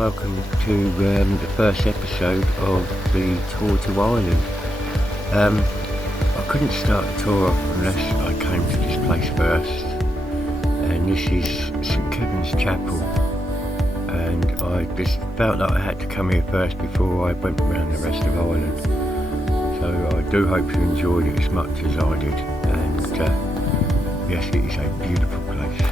welcome to the first episode of the tour to Ireland. I couldn't start the tour off unless I came to this place first, and this is St Kevin's Chapel, and I just felt like I had to come here first before I went around the rest of Ireland. So I do hope you enjoyed it as much as I did, and yes, it is a beautiful place.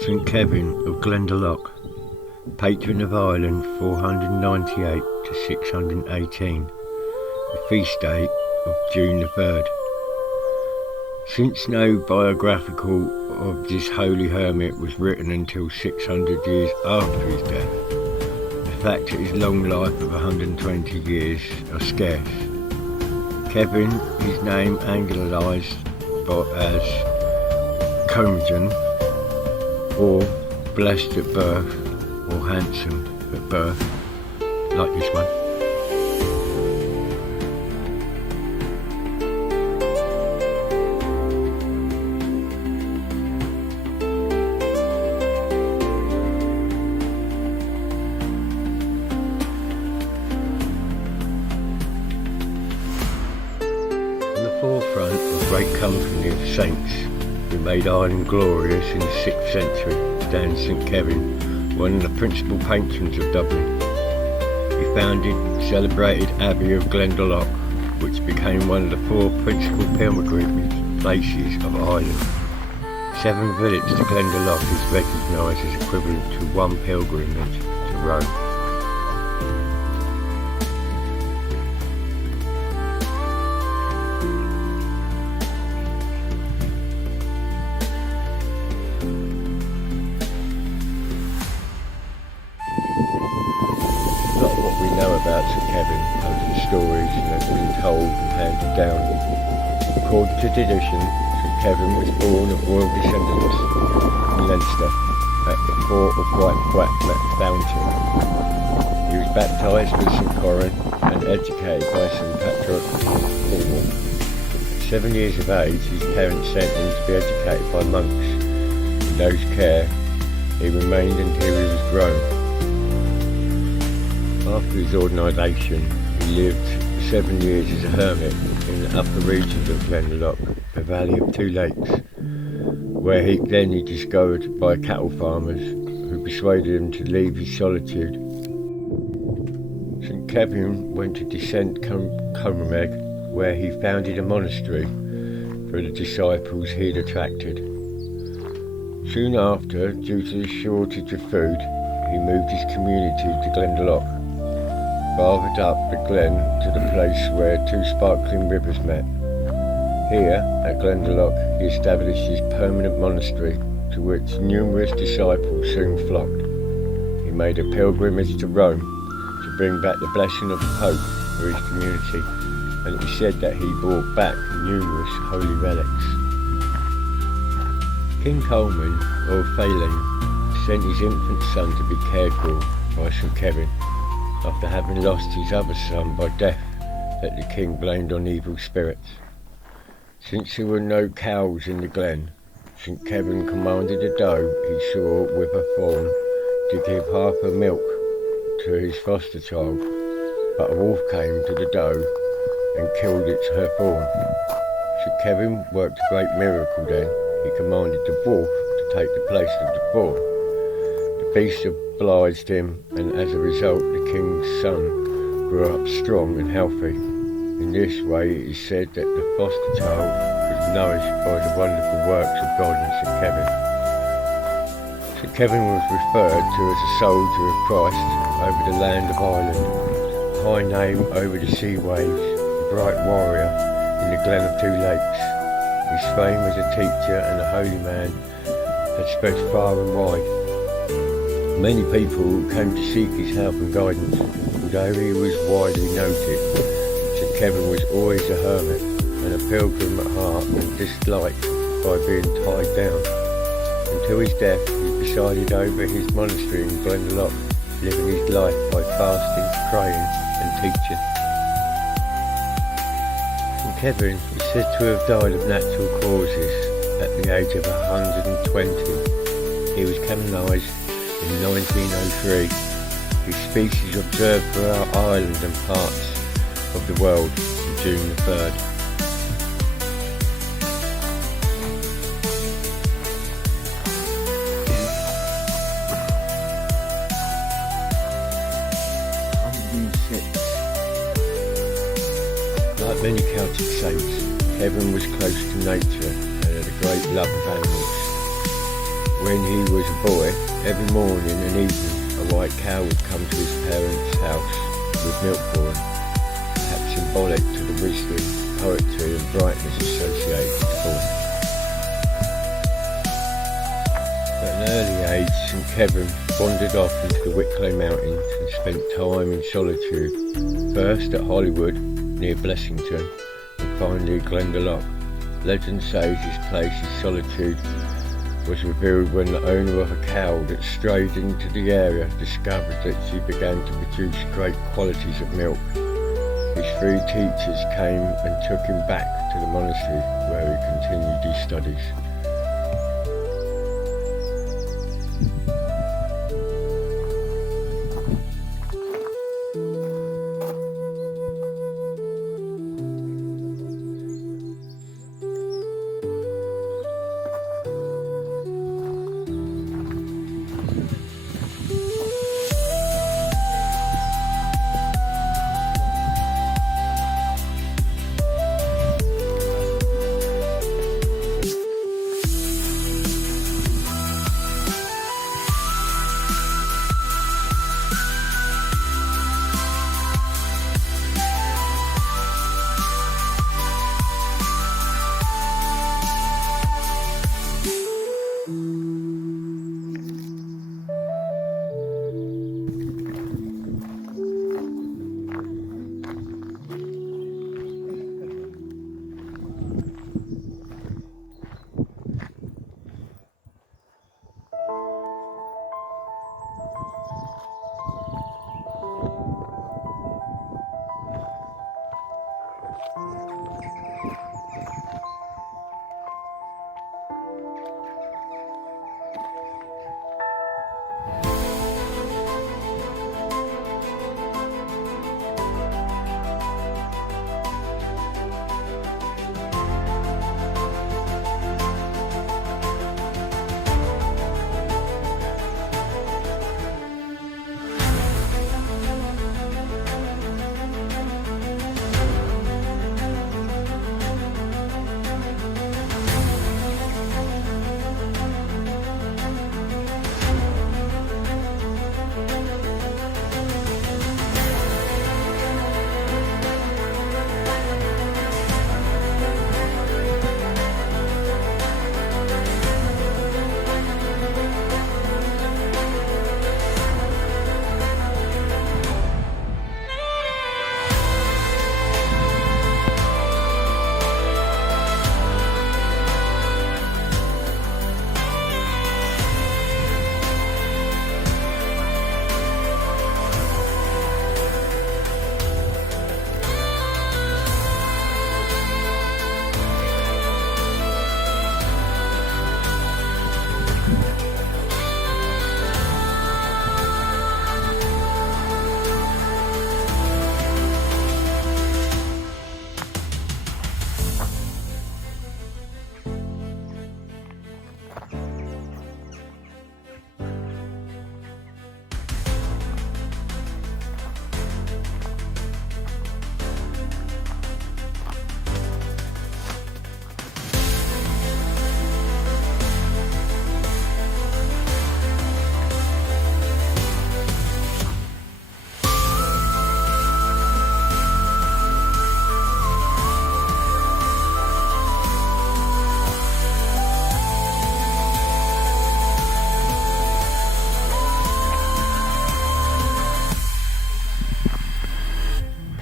St Kevin of Glendalough, patron of Ireland 498 to 618, the feast day of June the 3rd. Since no biographical of this holy hermit was written until 600 years after his death, the fact that his long life of 120 years are scarce. Kevin, his name anglicised as Curmudgeon, or blessed at birth, or handsome at birth, like this one. On the forefront of a great company of saints who made Ireland glorious in the 6th century stands St Kevin, one of the principal patrons of Dublin. He founded the celebrated Abbey of Glendalough, which became one of the 4 principal pilgrimage places of Ireland. 7 visits to Glendalough is recognised as equivalent to 1 pilgrimage to Rome. About St Kevin under the stories that have been told and handed down. According to tradition, St Kevin was born of royal descendants in Leinster at the fort of White Fountain. He was baptised with St Coran and educated by St Patrick of Cornwall. At 7 years of age, his parents sent him to be educated by monks, in whose care he remained until he was grown. After his ordination, he he lived 7 years as a hermit in the upper regions of Glendalough, the Valley of Two Lakes, where he discovered by cattle farmers who persuaded him to leave his solitude. St. Kevin went to descent Namesake, where he founded a monastery for the disciples he had attracted. Soon after, due to the shortage of food, he moved his community to Glendalough, farther up the glen to the place where two sparkling rivers met. Here, at Glendalough, he established his permanent monastery, to which numerous disciples soon flocked. He made a pilgrimage to Rome to bring back the blessing of the Pope for his community, and it is said that he brought back numerous holy relics. King Coleman, or Phelan, sent his infant son to be cared for by St. Kevin, after having lost his other son by death that the king blamed on evil spirits. Since there were no cows in the glen, St. Kevin commanded a doe he saw with a fawn to give half her milk to his foster child, but a wolf came to the doe and killed her fawn. St. Kevin worked a great miracle then. He commanded the wolf to take the place of the fawn. The beast obliged him, and as a result the king's son grew up strong and healthy. In this way it is said that the foster child was nourished by the wonderful works of God and St. Kevin. St. Kevin was referred to as a soldier of Christ over the land of Ireland, a high name over the sea waves, a bright warrior in the Glen of Two Lakes. His fame as a teacher and a holy man had spread far and wide. Many people came to seek his help and guidance. Although he was widely noted, St. Kevin was always a hermit and a pilgrim at heart, and disliked by being tied down. Until his death, he presided over his monastery in Glendalough, living his life by fasting, praying and teaching. St. Kevin is said to have died of natural causes at the age of 120. He was canonised in 1903. His species observed throughout Ireland and parts of the world on June the 3rd. Like many Celtic saints, Kevin was close to nature and had a great love of animals. When he was a boy, every morning and evening a white cow would come to his parents' house with milk for him, perhaps symbolic to the wisdom, poetry and brightness associated with the boy. At an early age, St. Kevin wandered off into the Wicklow mountains and spent time in solitude, first at Hollywood near Blessington and finally Glendalough. Legend says his place in solitude was revealed when the owner of a cow that strayed into the area discovered that she began to produce great qualities of milk. His 3 teachers came and took him back to the monastery where he continued his studies.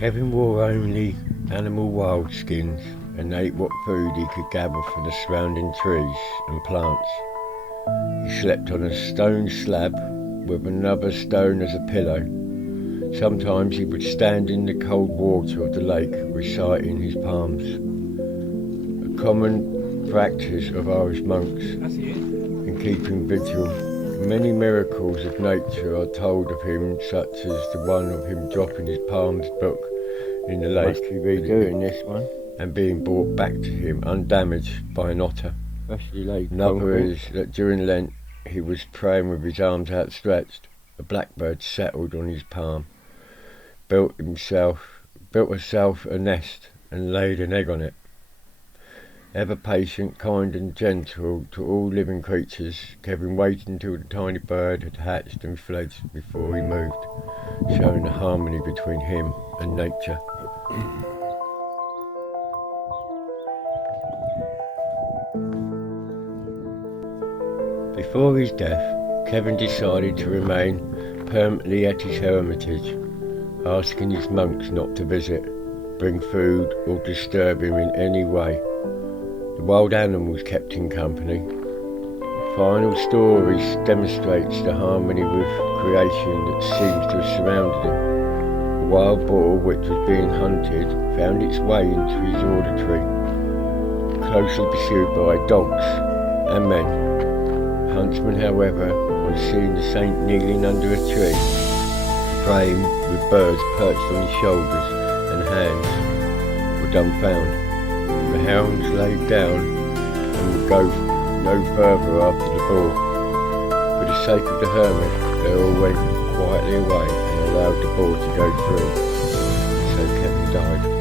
Kevin wore only animal wild skins and ate what food he could gather from the surrounding trees and plants. He slept on a stone slab with another stone as a pillow. Sometimes he would stand in the cold water of the lake reciting his poems. A common practice of Irish monks in keeping vigil. Many miracles of nature are told of him, such as the one of him dropping his palms book in the lake. Must he be doing this one? And being brought back to him undamaged by an otter. Another is that during Lent he was praying with his arms outstretched. A blackbird settled on his palm, built herself a nest and laid an egg on it. Ever patient, kind and gentle to all living creatures, Kevin waited until the tiny bird had hatched and fledged before he moved, showing the harmony between him and nature. Before his death, Kevin decided to remain permanently at his hermitage, asking his monks not to visit, bring food or disturb him in any way. The wild animals kept him company. The final story demonstrates the harmony with creation that seems to have surrounded him. A wild boar which was being hunted found its way into his auditory, closely pursued by dogs and men. Huntsmen, however, on seeing the saint kneeling under a tree, praying with birds perched on his shoulders and hands, were dumbfounded. The hounds laid down and would go no further after the boar. For the sake of the hermit, they all went quietly away and allowed the boar to go free. So Kevin died.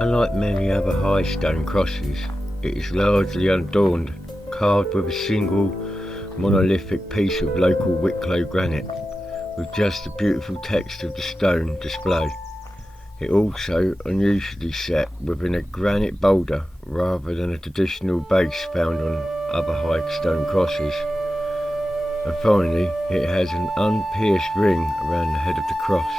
Unlike many other high stone crosses, it is largely unadorned, carved with a single monolithic piece of local Wicklow granite, with just the beautiful text of the stone displayed. It also unusually set within a granite boulder rather than a traditional base found on other high stone crosses. And finally, it has an unpierced ring around the head of the cross.